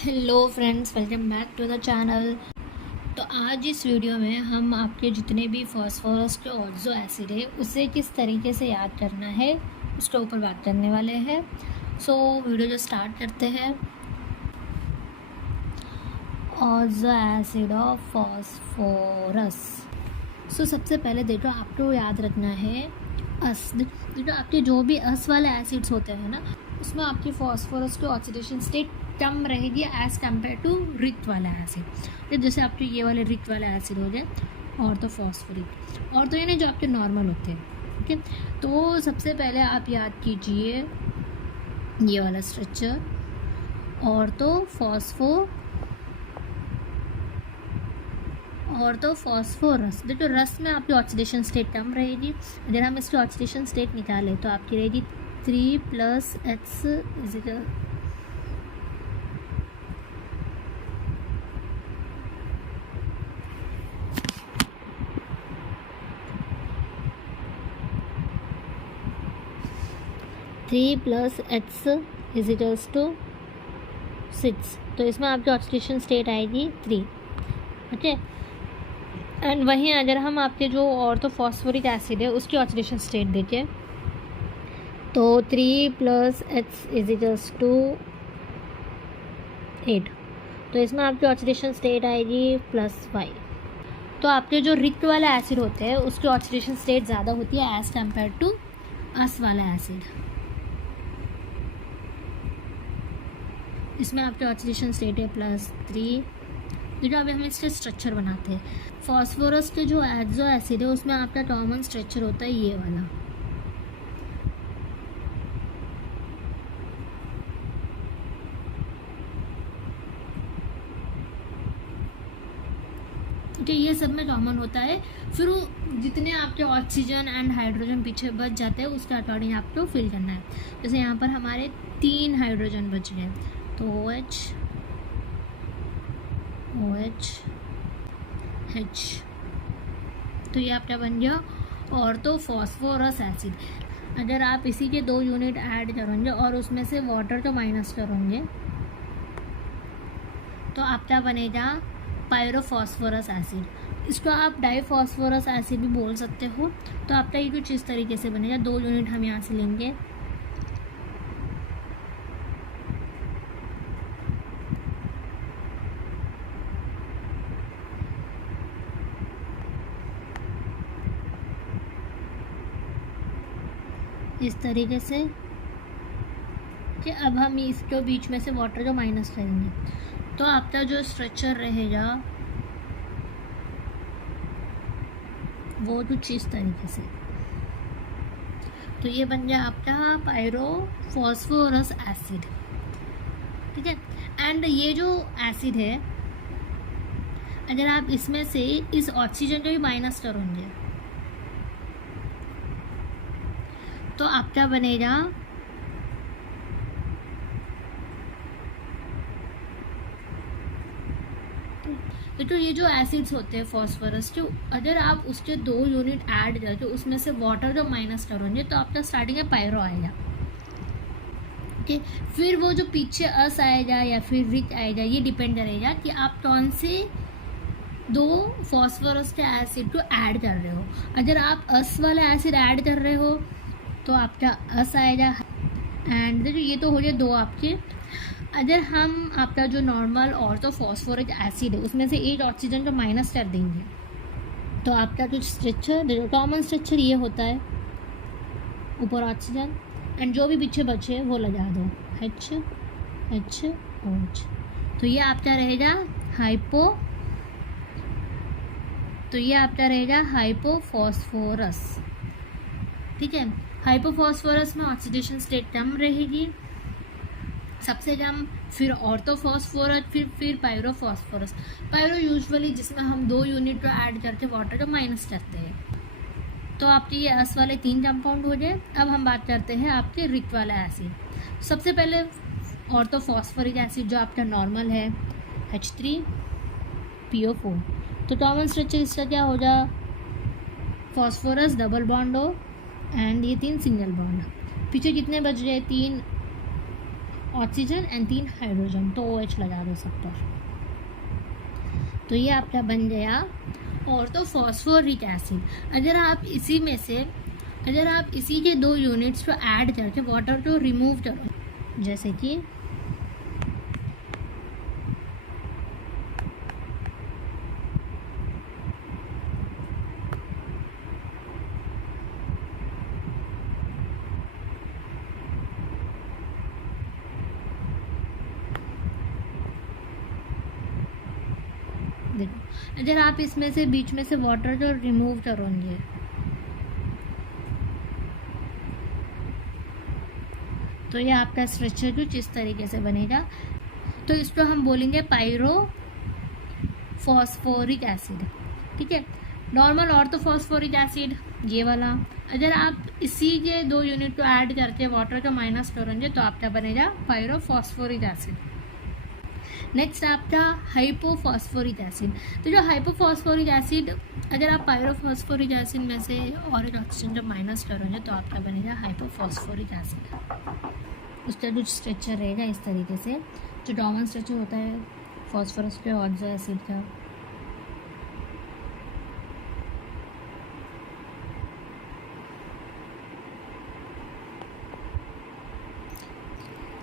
Hello friends, welcome back to the channel. तो आज इस वीडियो में हम आपके जितने भी फास्फोरस के ऑक्सो एसिड है उसे किस तरीके से याद करना है उसके ऊपर बात करने वाले हैं। सो वीडियो जो स्टार्ट करते हैं। Oxo acid of phosphorus. So सबसे पहले देखो, आपको याद रखना है अस। देखो, आपके जो भी अस वाले एसिड्स होते हैं ना, उसमें आपकी फास्फोरस की ऑक्सीडेशन स्टेट कम रहेगी एज़ कम्पेयर टू रिक्त वाला एसिड। जैसे आपके ये वाले रिक्त वाला एसिड हो जाए और तो फॉस्फोरिक, और तो ये नहीं जो आपके नॉर्मल होते हैं। ठीक है, तो सबसे पहले आप याद कीजिए ये वाला स्ट्रक्चर, और तो फॉस्फोरस। देखो, रस में आपकी ऑक्सीडेशन स्टेट कम रहेगी। अगर हम इसकी ऑक्सीडेशन स्टेट निकालें तो आपकी रहेगी 3+H is equal 3+H equals to 6। तो इसमें आपकी ऑक्सीडेशन स्टेट आएगी 3। ओके, एंड वहीं अगर हम आपके जो ऑर्थोफॉस्फोरिक एसिड है उसकी ऑक्सीडेशन स्टेट देखें तो 3+H इजिकल्स टू 8। तो इसमें आपकी ऑक्सीडेशन स्टेट आएगी +5। तो आपके जो रिक्त वाले एसिड होते हैं उसकी ऑक्सीडेशन स्टेट ज़्यादा होती है एज़ कम्पेयर टू अस वाला एसिड। इसमें आपके ऑक्सीडेशन स्टेट है +3। देखो, अभी हम इसका स्ट्रक्चर बनाते हैं। फॉस्फोरस के जो एक्सो एसिड है उसमें आपका कॉमन स्ट्रक्चर होता है ये वाला। ठीक है, ये सब में कॉमन होता है। फिर जितने आपके ऑक्सीजन एंड हाइड्रोजन पीछे बच जाते हैं उसके अकॉर्डिंग आपको फिल करना है। जैसे यहाँ पर हमारे 3 हाइड्रोजन बच गए, तो OH H। तो ये आपका बन गया और तो फॉस्फोरस एसिड। अगर आप इसी के 2 यूनिट ऐड करेंगे और उसमें से वाटर को माइनस करेंगे तो आपका बनेगा पायरोफॉस्फोरस एसिड। इसको आप डाईफॉस्फोरस एसिड भी बोल सकते हो। तो आपका ये कुछ इस तरीके से बनेगा। 2 यूनिट हम यहाँ से लेंगे, इस तरीके से कि अब हम इसके बीच में से वाटर को माइनस करेंगे तो आपका जो स्ट्रक्चर रहेगा वो कुछ इस तरीके से। तो ये बन गया आपका पायरोफॉस्फोरस एसिड। ठीक है, एंड ये जो एसिड है अगर आप इसमें से इस ऑक्सीजन को भी माइनस करोगे तो आपका बनेगा तो ये जो एसिड्स होते हैं फॉस्फोरस के, अगर आप उसके 2 यूनिट ऐड करके उसमें से वाटर को माइनस करोगे तो आपका स्टार्टिंग में पायरो आएगा। ओके, फिर वो जो पीछे अस आएगा या फिर रिक्त आएगा ये डिपेंड करेगा कि आप कौन से 2 फॉस्फोरस के एसिड को ऐड कर रहे हो। अगर आप अस वाला एसिड ऐड कर रहे हो तो आपका अस आएगा। एंड देखो, ये तो हो गया 2 आपके। अगर हम आपका जो नॉर्मल ऑर्थोफॉस्फोरिक एसिड है उसमें से 8 ऑक्सीजन को माइनस कर देंगे तो आपका कुछ स्ट्रक्चर, जो कॉमन स्ट्रक्चर ये होता है, ऊपर ऑक्सीजन एंड जो भी पीछे बचे वो लगा दो H OH। तो ये आपका रहेगा हाइपोफॉस्फोरस। ठीक है, हाइपोफॉस्फोरस में ऑक्सीडेशन स्टेट कम रहेगी, सबसे कम, फिर ऑर्थोफॉस्फोरस, फिर पायरोफॉस्फोरस। पायरो यूजुअली जिसमें हम 2 यूनिट को ऐड करके वाटर को माइनस करते हैं। तो आपके ये अस वाले 3 कंपाउंड हो गए। अब हम बात करते हैं आपके रिक्त वाला एसिड। सबसे पहले ऑर्थोफॉस्फोरिक एसिड जो आपका नॉर्मल है H3PO4। तो कॉमन स्ट्रक्चर इसका क्या होगा, फॉस्फोरस डबल बॉन्ड हो एंड ये 3 सिंगल बॉन्ड। पीछे कितने बच गए, 3 ऑक्सीजन एंड 3 हाइड्रोजन, तो OH लगा दो सब पर। तो ये आपका बन गया ऑर्थोफॉस्फोरिक एसिड। अगर आप इसी के 2 यूनिट्स को ऐड करके वाटर को रिमूव करो, जैसे कि देखो, अगर आप इसमें से बीच में से वाटर को रिमूव करोगे तो ये आपका स्ट्रक्चर कुछ इस तरीके से बनेगा। तो इसको हम बोलेंगे पायरोफॉस्फोरिक एसिड, ठीक है। नॉर्मल ऑर्थोफॉस्फोरिक एसिड ये वाला। अगर आप इसी के 2 यूनिट को ऐड करके वाटर का माइनस करोगे तो आपका बनेगा पायरोफॉस्फोरिक एसिड। नेक्स्ट आपका हाइपोफॉस्फोरिक एसिड। तो जो हाइपोफॉस्फोरिक एसिड, अगर आप पायरोफॉस्फोरिक एसिड में से और एक ऑक्सीजन जब माइनस करोगे तो आपका बनेगा हाइपोफॉस्फोरिक एसिड। उसका कुछ स्ट्रक्चर रहेगा इस तरीके से, जो कॉमन स्ट्रक्चर होता है फॉस्फोरस के ऑक्सो एसिड का।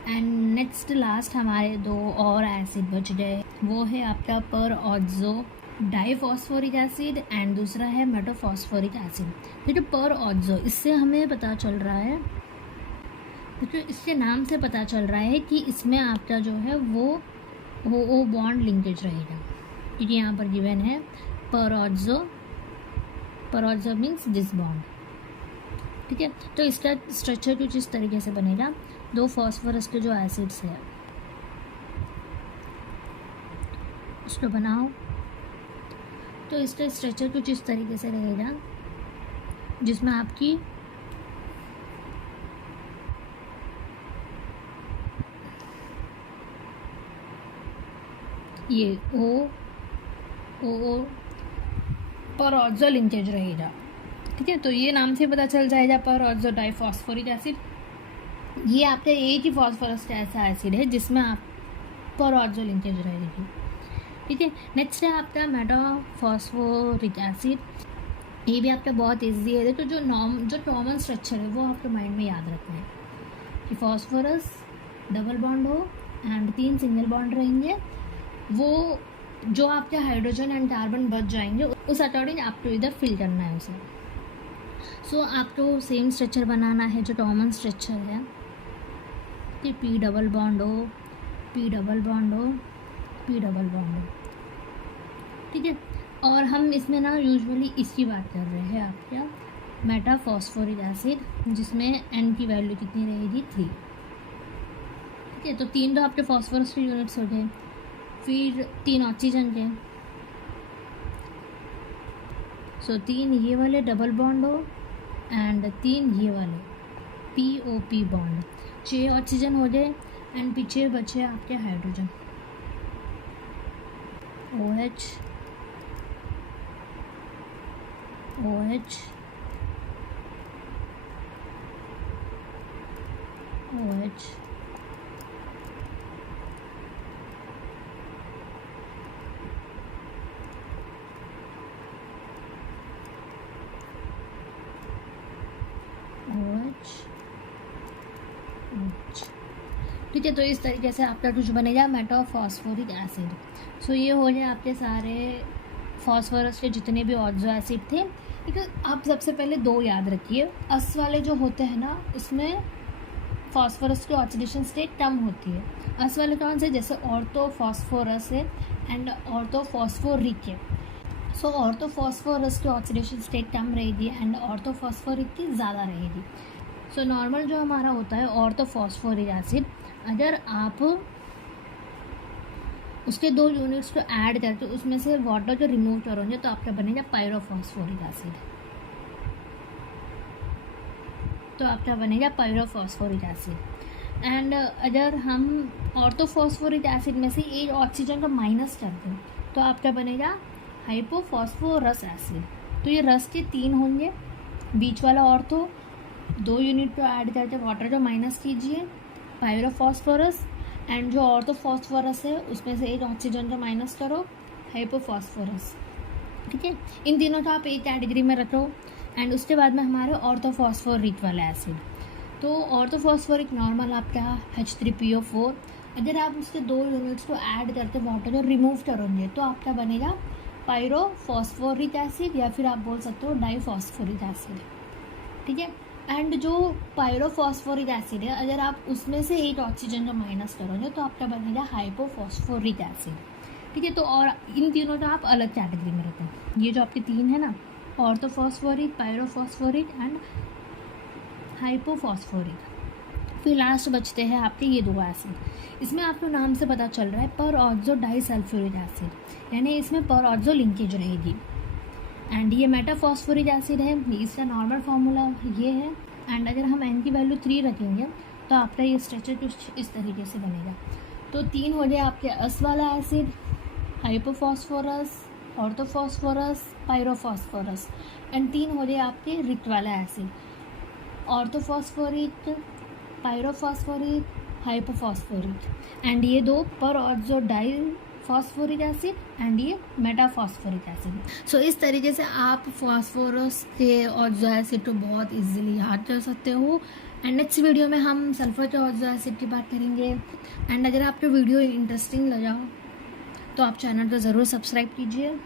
एंड नेक्स्ट लास्ट हमारे 2 और एसिड बच गए, वो है आपका पर ऑक्सो डाइफॉस्फोरिक एसिड एंड दूसरा है मेटोफॉस्फोरिक एसिड। देखिए पर ऑक्सो, इससे हमें पता चल रहा है, तो इसके नाम से पता चल रहा है कि इसमें आपका जो है वो ओ बॉन्ड लिंकेज रहेगा, क्योंकि यहाँ पर गिवन है पर ऑक्सो मीन्स दिस बॉन्ड, ठीक है। तो इसका स्ट्रक्चर कुछ इस तरीके से बनेगा। 2 फॉस्फोरस के जो एसिड्स है उसको बनाओ, तो इसका स्ट्रक्चर कुछ इस तरीके से रहेगा, जिसमें आपकी ये ओ पर ऑक्सो लिंकेज रहेगा, ठीक है। तो ये नाम से पता चल जाएगा पर ऑक्सो डाइफॉस्फोरिक एसिड। ये आपका एक ही फॉस्फोरस का ऐसा एसिड है जिसमें आप पर ऑक्सो लिंकेज रहेगी, ठीक है। नेक्स्ट है आपका मेटाफॉस्फोरिक एसिड। ये भी आपका बहुत ईजी है। तो जो कॉमन स्ट्रक्चर है वो आपके माइंड में याद रखना है कि फॉस्फोरस डबल बॉन्ड हो एंड 3 सिंगल बॉन्ड रहेंगे। वो जो आपके हाइड्रोजन एंड कार्बन बच जाएंगे उस अकॉर्डिंग आपको इधर फिल करना है उसे। सो आपको सेम स्ट्रक्चर बनाना है जो कॉमन स्ट्रक्चर है कि P डबल बॉन्ड हो, P डबल बॉन्ड हो, P डबल बॉन्ड हो, ठीक है। और हम इसमें ना यूजुअली इसकी बात कर रहे हैं आपका मेटाफॉस्फोरिक एसिड, जिसमें N की वैल्यू कितनी रहेगी 3, ठीक है। तो 3 तो आपके फॉस्फोरस के यूनिट्स हो गए, फिर 3 ऑक्सीजन के, सो 3 ये वाले डबल बॉन्ड हो एंड 3 ये वाले POP बॉन्ड, 6 ऑक्सीजन हो गए एंड पीछे बचे आपके हाइड्रोजन OH OH OH ठीक है। तो इस तरीके से आपका कुछ बनेगा मेटाफॉस्फोरिक एसिड। सो ये हो गए आपके सारे फॉस्फोरस के जितने भी ऑक्सो एसिड थे, ठीक है। आप सबसे पहले 2 याद रखिए। अस वाले जो होते हैं ना, उसमें फॉस्फोरस की ऑक्सीडेशन स्टेट कम होती है। अस वाले कौन से, जैसे ऑर्थोफॉस्फोरस है एंड ऑर्थोफॉस्फोरिक है। सो ऑर्थोफॉस्फोरस की ऑक्सीडेशन स्टेट कम रहेगी एंड ऑर्थोफॉस्फोरिक की ज़्यादा रहेगी। सो नॉर्मल जो हमारा होता है ऑर्थोफॉस्फोरिक एसिड, अगर आप उसके 2 यूनिट्स को ऐड करके उसमें से वाटर को रिमूव करोगे तो आपका बनेगा पायरोफॉस्फोरिक एसिड। तो आपका बनेगा पायरोफॉस्फोरिक एसिड। एंड अगर हम ऑर्थोफॉस्फोरिक एसिड में से एक ऑक्सीजन को माइनस कर दें तो आपका बनेगा हाइपोफॉस्फोरस एसिड। तो ये रस के 3 होंगे, बीच वाला ऑर्थो 2 यूनिट को ऐड करके वाटर को माइनस कीजिए पायरोफॉस्फोरस, एंड जो ऑर्थोफॉस्फोरस है उसमें से एक ऑक्सीजन को माइनस करो, हाइपोफॉस्फोरस। ठीक है, इन तीनों को आप एक कैटेगरी में रखो। एंड उसके बाद में हमारे ऑर्थोफॉस्फोरिक वाला एसिड, तो ऑर्थोफॉस्फोरिक नॉर्मल आपका H3PO4, अगर आप उसके 2 यूनिट्स को ऐड करके वाटर को रिमूव करोगे तो आपका बनेगा पायरोफॉस्फोरिक एसिड, या फिर आप बोल सकते हो डाइफॉस्फोरिक एसिड। ठीक है, एंड जो पायरोफॉस्फोरिक एसिड है, अगर आप उसमें से एक ऑक्सीजन को माइनस करोगे तो आपका बनेगा हाइपोफॉस्फोरिक एसिड। ठीक है, तो और इन तीनों का आप अलग कैटेगरी में रखो। ये जो आपके 3 है ना, ऑर्थोफॉस्फोरिक, पायरोफॉस्फोरिक एंड हाइपोफॉस्फोरिक। फिर लास्ट बचते हैं आपके ये 2 एसिड। इसमें आपको नाम से पता चल रहा है पर ऑक्सो डाइसल्फ्यूरिक एसिड, यानी इसमें पर ऑक्सो लिंकेज रहेगी। एंड ये मेटाफॉस्फोरिक एसिड है, इसका नॉर्मल फार्मूला ये है। एंड अगर हम n की वैल्यू 3 रखेंगे तो आपका ये स्ट्रक्चर कुछ इस तरीके से बनेगा। तो 3 हो गए आपके अस वाला एसिड, हाइपोफॉस्फोरस, ऑर्थोफॉस्फोरस, पायरोफॉस्फोरस, एंड 3 हो गए आपके रिक्त वाला acid, orthophosphoric, pyrophosphoric, hypophosphoric. And ये 2 पर ऑक्सो डाइफॉस्फोरिक एसिड एंड ये मेटाफॉस्फोरिक एसिड। सो इस तरीके से आप फॉस्फोरस के ऑक्सो एसिड को बहुत इजीली याद कर सकते हो। एंड नेक्स्ट वीडियो में हम सल्फर के ऑक्सो एसिड की बात करेंगे। एंड अगर आपको वीडियो इंटरेस्टिंग लगा तो आप चैनल को ज़रूर सब्सक्राइब कीजिए।